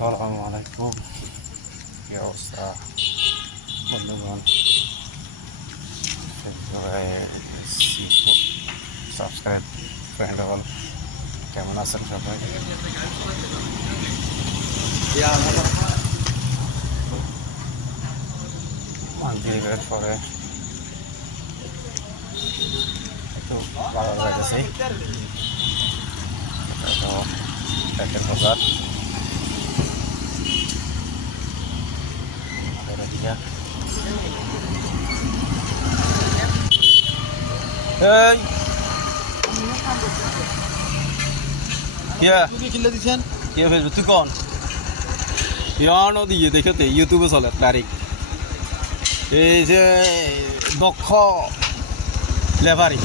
আসসালামু আলাইকুম। কি অবস্থা বন্ধুগণ? সাবস্ক্রাইব ফ্রেন্ড অল, কেমন আছেন সবাই? মাগরিবের পরে একটু ভালো লাগতেছে। এটা প্যাকের বাজার এই কে ফেসবুক তুই কন ইয়ানো দিয়ে দেখতে ইউটিউবে চলে ডাইরেক্ট। এই যে দক্ষ লেবারি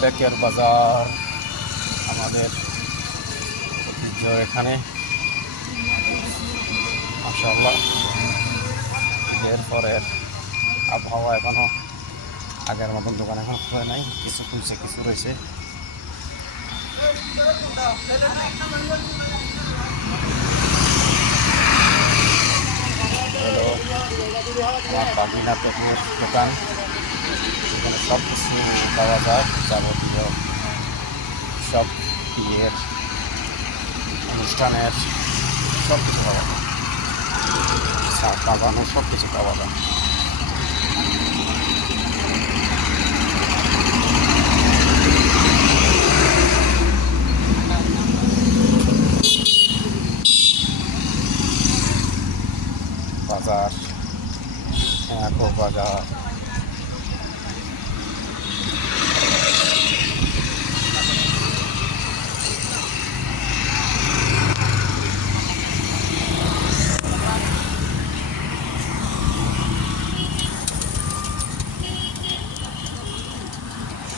প্যাকের বাজার আমাদের ঐতিহ্য এখানে মাশাআল্লাহ। ঈদের পরের আবহাওয়া এখনও আগের মতন দোকান এখন খুলে নাই, কিছু খুলছে কিছু রয়েছে। আমার পাবিনা পেটের দোকান, এখানে সব কিছু পাওয়া যায়, যাবতীয় সব বিয়ের অনুষ্ঠানের সব কিছু পাওয়া যায়, চা বাগানো সব কিছু পাওয়া যায়। বাজার বাজার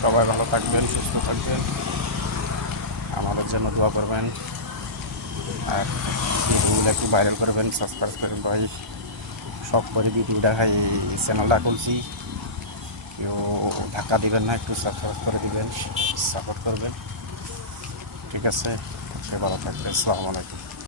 সবাই ভালো থাকবেন, সুস্থ থাকবেন, আমাদের জন্য দোয়া করবেন, আর একটু ভাইরাল করবেন, সাবস্ক্রাইব করবেন। ভাই সব করে ভিডিও দেখাই, চ্যানেলটা খুলছি, কেউ ধাক্কা দিবেন না, একটু সাবস্ক্রাইব করে দিবেন, সাপোর্ট করবেন। ঠিক আছে, সে ভালো থাকবেন। আসসালামু আলাইকুম।